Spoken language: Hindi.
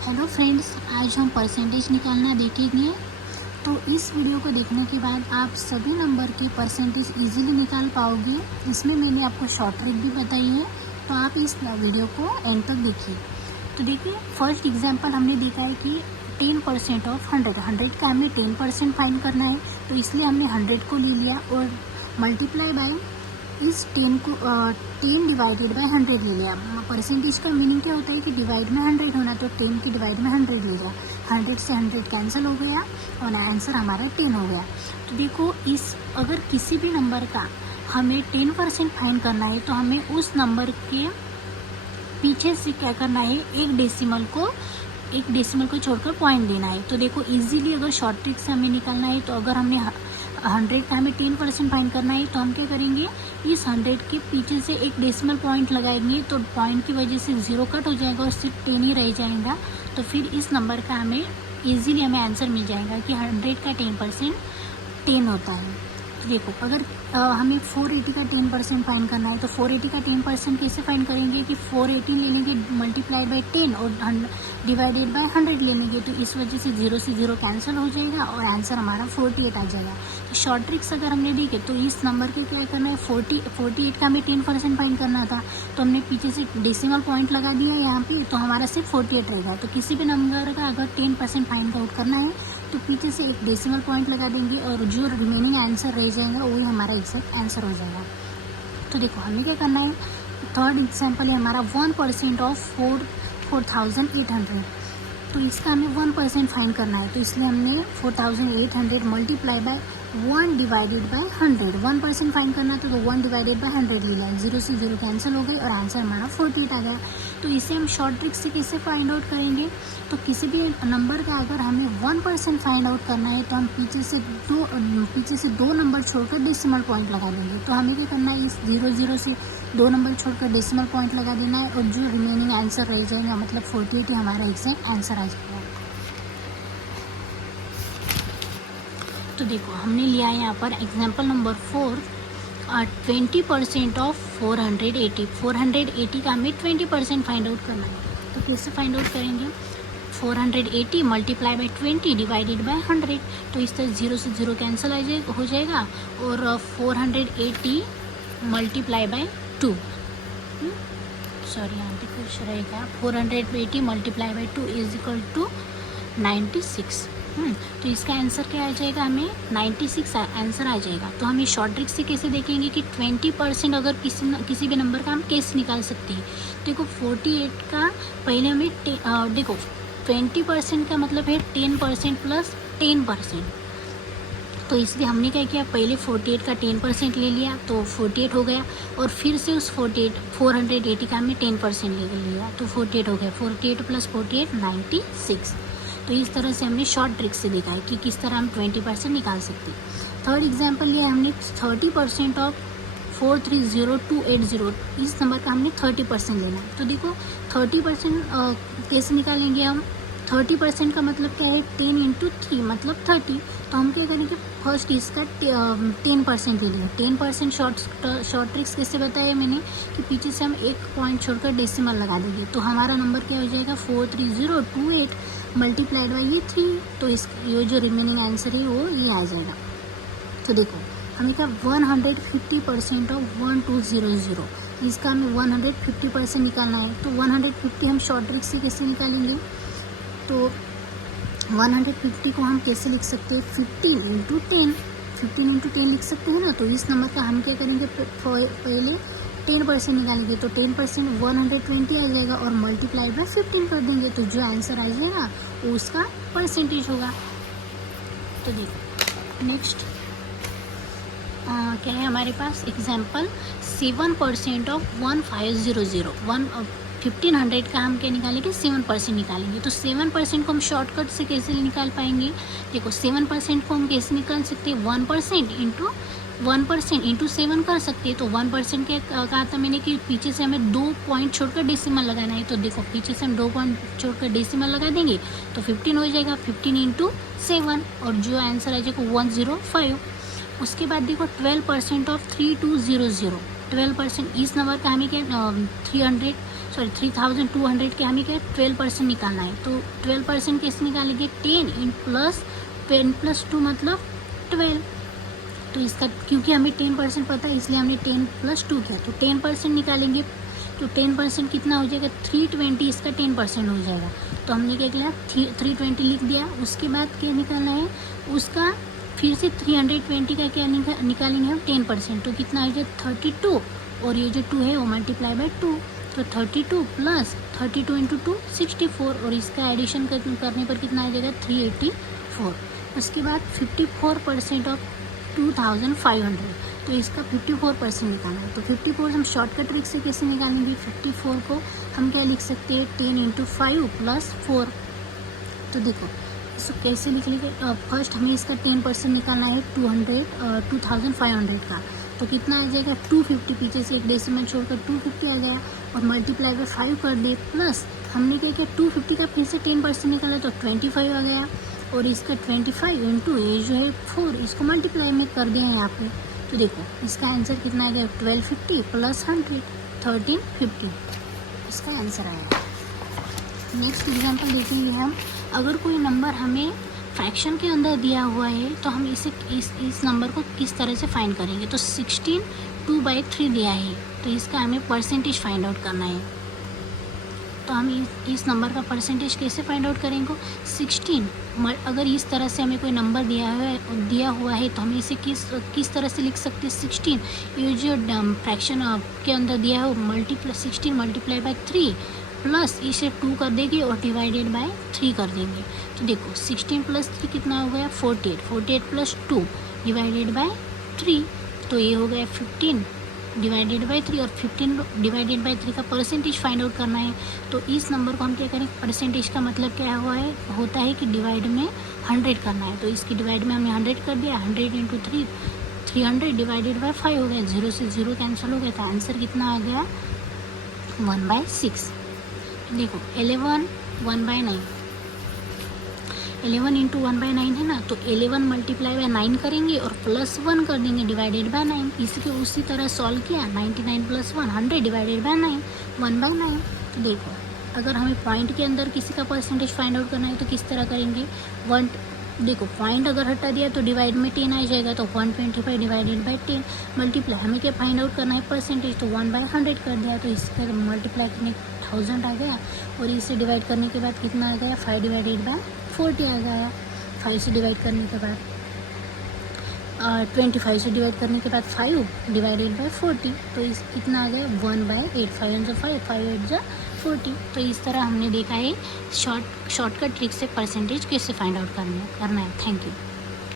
हेलो फ्रेंड्स, आज हम परसेंटेज निकालना देखेंगे। तो इस वीडियो को देखने के बाद आप सभी नंबर के परसेंटेज इजीली निकाल पाओगे। इसमें मैंने आपको शॉर्ट ट्रिक भी बताई है, तो आप इस वीडियो को एंड तक देखिए। तो देखिए, फर्स्ट एग्जांपल हमने देखा है कि 10% ऑफ 100 का हमें 10% फाइंड करना है। तो इसलिए हमने 100 को ले लिया और मल्टीप्लाई बाय इस 10 को 10 डिवाइडेड बाय 100 ले लिया। परसेंटेज का मीनिंग क्या होता है कि डिवाइड में 100 होना, तो 10 की डिवाइड में 100 ले लिया। 100 से 100 कैंसिल हो गया और आंसर हमारा 10 हो गया। तो देखो, इस अगर किसी भी नंबर का हमें 10% फाइंड करना है तो हमें उस नंबर के पीछे से क्या करना है, एक डेसिमल को छोड़कर पॉइंट देना है। तो देखो, इजीली अगर शॉर्ट ट्रिक से हमें निकालना है, तो अगर हमने 100 का हमें 10% फाइंड करना है, तो हम क्या करेंगे, इस 100 के पीछे से एक डेसिमल पॉइंट लगाएंगे। तो पॉइंट की वजह से 0 कट हो जाएगा और सिर्फ 10 ही रह जाएगा। तो फिर इस नंबर का हमें इजीली हमें आंसर मिल जाएगा कि 100 का 10% 10 होता है। तो देखो, अगर हमें 480 का 10% फाइंड करना है, तो 480 का 10% कैसे फाइंड करेंगे कि 480 ले लेंगे मल्टीप्लाइड बाय 10 और डिवाइडेड बाय 100 ले लेंगे। तो इस वजह से 0 से 0 कैंसिल हो जाएगा और आंसर हमारा 48 आ जाएगा। तो शॉर्ट ट्रिक्स अगर हमने देखे, तो इस नंबर के क्या करना है, 48 का हमें 10% फाइंड करना था, तो हमने पीछे से डेसिमल पॉइंट लगा दिया यहाँ पे, तो हमारा सिर्फ 48 रहेगा। तो किसी भी नंबर का अगर 10% फाइंड आउट करना है, तो पीछे से एक डेसिमल पॉइंट लगा देंगे और जो रिमेनिंग आंसर रह जाएगा वही हमारा एग्जैक्ट आंसर हो जाएगा। तो देखो, हमें क्या करना है, थर्ड एग्जांपल है हमारा 1% ऑफ 4800। तो इसका हमें 1% फाइंड करना है, तो इसलिए हमने 4800 multiply by 1 divided by 100। 1% find करना था, तो 1 डिवाइडेड बाय 100 ले लिया। 0 से 0 कैंसिल हो गई और आंसर हमारा 48 आ गया। तो इसे हम शॉर्ट ट्रिक से कैसे फाइंड आउट करेंगे, तो किसी भी नंबर का अगर हमें 1% फाइंड आउट करना है, तो हम पीछे से दो नंबर छोड़कर डेसिमल पॉइंट लगा देंगे। तो हमें क्या करना है, इस 0 से 2 नंबर छोड़कर डेसिमल पॉइंट लगा देना है और जो रिमेनिंग आंसर रह जाएगा, मतलब 48 ही हमारा एग्जैक्ट आंसर आ जाएगा। तो देखो, हमने लिया है यहाँ पर एग्जाम्पल नंबर 4, 20% ऑफ 480 का हमें 20% फाइंड आउट करना है। तो कैसे फाइंड आउट करेंगे, 480 मल्टीप्लाई बाय 20 डिवाइडेड बाय 100। तो इस तरह 0 से 0 कैंसिल हो जाएगा और 480 मल्टीप्लाई बाय 2, सॉरी यहाँ पे कुछ रहेगा, 480 multiply by 2 is equal to 96। तो इसका आंसर क्या आ जाएगा, हमें 96 आंसर आ जाएगा। तो हम ये शॉर्ट ट्रिक से कैसे देखेंगे कि 20% अगर किसी भी नंबर का हम कैसे निकाल सकते हैं। देखो, 48 का पहले हमें देखो 20% का मतलब है 10% प्लस 10%। तो इसलिए हमने क्या किया, पहले 48 का 10% ले लिया, तो 48 हो गया और फिर से उस 480 का हमने 10% ले लिया, तो 48 हो गया। 48 प्लस 48 96। तो इस तरह से हमने शॉर्ट ट्रिक से देखा है कि किस तरह हम 20% निकाल सकते हैं। थर्ड एग्जांपल लिया हमने 30% ऑफ 430280। इस नंबर का हमने 30% लेना है। तो देखो, 30% कैसे निकालेंगे हम, 30% का मतलब क्या है, 10 इंटू 3 मतलब 30। तो हम क्या करेंगे, फर्स्ट इसका 10% ले लेंगे। 10% शॉर्ट ट्रिक्स कैसे बताया मैंने कि पीछे से हम एक पॉइंट छोड़कर डेसिमल लगा देंगे। तो हमारा नंबर क्या हो जाएगा, 43028 मल्टीप्लाइड बाई ये 3। तो ये जो रिमेनिंग आंसर है वो ये आ जाएगा। तो देखो, हमें क्या 150% ऑफ 1200, इसका हमें 150% निकालना है। तो 150 हम शॉर्ट ट्रिक से कैसे निकालेंगे, तो 150 को हम कैसे लिख सकते हैं, 15 इंटू 10 लिख सकते हैं ना। तो इस नंबर का हम क्या करेंगे, पहले 10% निकालेंगे। तो 10% 120 आ जाएगा और मल्टीप्लाई बाय 15 कर देंगे। तो जो आंसर आ जाएगा वो उसका परसेंटेज होगा। तो देखो, नेक्स्ट क्या है हमारे पास, एग्जाम्पल 7% ऑफ 1500। 1500 का हम क्या निकालेंगे, 7% निकालेंगे। तो 7% को हम शॉर्टकट से कैसे निकाल पाएंगे, देखो 7% को हम कैसे निकाल सकते हैं, 1% इंटू 7 कर सकते हैं। तो 1% के कहा था मैंने कि पीछे से हमें 2 पॉइंट छोड़कर डेसिमल लगाना है। तो देखो, पीछे से हम 2 पॉइंट छोड़कर डेसिमल लगा देंगे तो 15 हो जाएगा। 15 इंटू 7 और जो आंसर आ जाएगा 105। उसके बाद देखो, 12% ऑफ 3200। 12% इस नंबर का हमें क्या 300 सॉरी 3200 के हमें क्या 12% निकालना है। तो 12% कैसे निकालेंगे, 10 प्लस 2 मतलब 12। तो इसका क्योंकि हमें 10% पता है इसलिए हमने 10 प्लस 2 किया। तो 10% निकालेंगे तो 10% कितना हो जाएगा, 320 इसका 10% हो जाएगा। तो हमने क्या किया, 320 लिख दिया। उसके बाद क्या निकालना है, उसका फिर से 320 का क्या निकालेंगे हम 10%। तो कितना हो जाएगा 32, और ये जो 2 है वो मल्टीप्लाई बाय 2। तो 32 प्लस 32 इंटू 2 64, और इसका एडिशन करने पर कितना आ जाएगा 384। उसके बाद 54% ऑफ 2500, तो इसका 54% निकालना है। तो 54 हम शॉर्टकट ट्रिक से कैसे निकालेंगे, 54 को हम क्या लिख सकते हैं 10 इंटू 5 प्लस 4। तो देखो इसको कैसे लिख लेंगे, फर्स्ट हमें इसका 10% निकालना है 2500 का। तो कितना आ जाएगा 250, पीछे से एक डेसिमल छोड़कर 250 आ गया, और मल्टीप्लाई बाय 5 कर दे, प्लस हमने क्या किया 250 का फिर से 10% निकाला तो 25 आ गया, और इसका 25 इंटू ये जो है 4, इसको मल्टीप्लाई में कर दिया है यहाँ पे। तो देखो इसका आंसर कितना आ गया 1250 प्लस 100 1350, इसका आंसर आया। नेक्स्ट एग्जांपल देखेंगे हम, अगर कोई नंबर हमें फ्रैक्शन के अंदर दिया हुआ है तो हम इसे इस नंबर को किस तरह से फाइंड करेंगे। तो 16 2/3 दिया है, तो इसका हमें परसेंटेज फाइंड आउट करना है। तो हम इस नंबर का परसेंटेज कैसे फाइंड आउट करेंगे, 16 अगर इस तरह से हमें कोई नंबर दिया हुआ है तो हम इसे किस तरह से लिख सकते हैं, 16 ये जो फ्रैक्शन के अंदर दिया है वो 16 मल्टीप्लाई बाय 3 प्लस इसे 2 कर देंगे और डिवाइडेड बाय 3 कर देंगे। तो देखो 16 प्लस 3 कितना हो गया 48 प्लस 2 डिवाइडेड बाय 3, तो ये हो गया 15 डिवाइडेड बाय 3, और 15 डिवाइडेड बाय 3 का परसेंटेज फाइंड आउट करना है। तो इस नंबर को हम क्या करें, परसेंटेज का मतलब क्या होता है कि डिवाइड में 100 करना है। तो इसकी डिवाइड में हमने 100 कर दिया, 100 इंटू 3 300 डिवाइडेड बाय 5 हो गया, 0 से 0 कैंसिल हो गया। तो आंसर कितना आ गया 1/6। देखो 11 1/9, 11 इंटू 1/9 है ना, तो 11 मल्टीप्लाई बाय 9 करेंगे और प्लस 1 कर देंगे डिवाइडेड बाय 9। इसके उसी तरह सॉल्व किया, 99 प्लस 1 100 डिवाइडेड बाय 9 1/9। तो देखो अगर हमें पॉइंट के अंदर किसी का परसेंटेज फाइंड आउट करना है तो किस तरह करेंगे, देखो पॉइंट अगर हटा दिया तो डिवाइड में 10 आ जाएगा, तो 125 डिवाइडेड बाय 10 मल्टीप्लाई हमें क्या फाइंड आउट करना है परसेंटेज, तो 1/100 कर दिया, तो इसका मल्टीप्लाई करने 1000 आ गया, और इसे डिवाइड करने के बाद कितना आ गया 5 डिवाइडेड बाय 40 आ गया। 5 से डिवाइड करने के बाद 25 से डिवाइड करने के बाद 5 डिवाइडेड बाय 40, तो इस कितना आ गया 1/8, 5 5 8 40। तो इस तरह हमने देखा है शॉर्टकट ट्रिक से परसेंटेज कैसे फाइंड आउट करना है। Thank you.